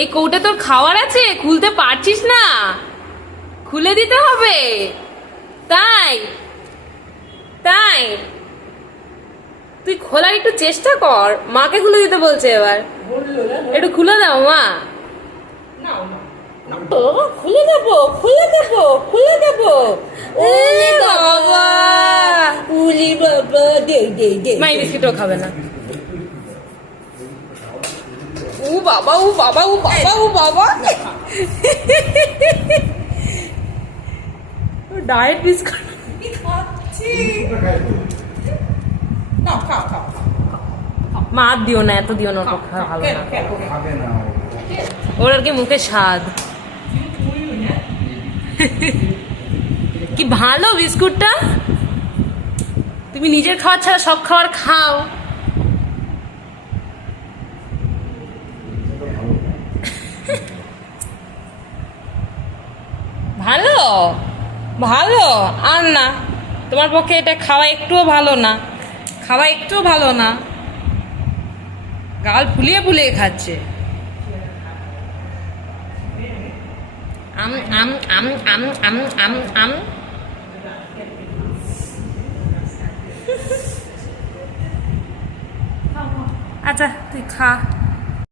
এই কৌটা তোর খাওয়ার আছে, খুলতে পারছিস না, খুলে দিতে হবে। তাই তাই তুই খোলার একটু চেষ্টা কর, মাকে খুলে দিতে বলছে এবার। একটু খুলে দাও মা। খুলে দেবো, খুলে দেবো, খুলে দেবো। ওরে বাবা, উলি বাবা, দে দে দে। মা এই বিস্কিটও খাবে না। ও বাবা, ও বাবা, ও বাবা, ও বাবা। ডায়েট বিস্কুট খাচ্ছি। না খাও খাও খাও। মা দিও না, এত দিও না, ওটা খাওয়া ভালো না। ওর আর কি মুখে স্বাদ। কি ভালো বিস্কুটটা, তুমি নিজের খাওয়ার ছাড়া সব খাবার খাও। ভালো ভালো আর না, তোমার পক্ষে এটা খাওয়া একটুও ভালো না, খাওয়া একটুও ভালো না। গাল ফুলিয়ে ফুলিয়ে খাচ্ছে। আম আম আম আম আম আম আম। আচ্ছা তুই খা।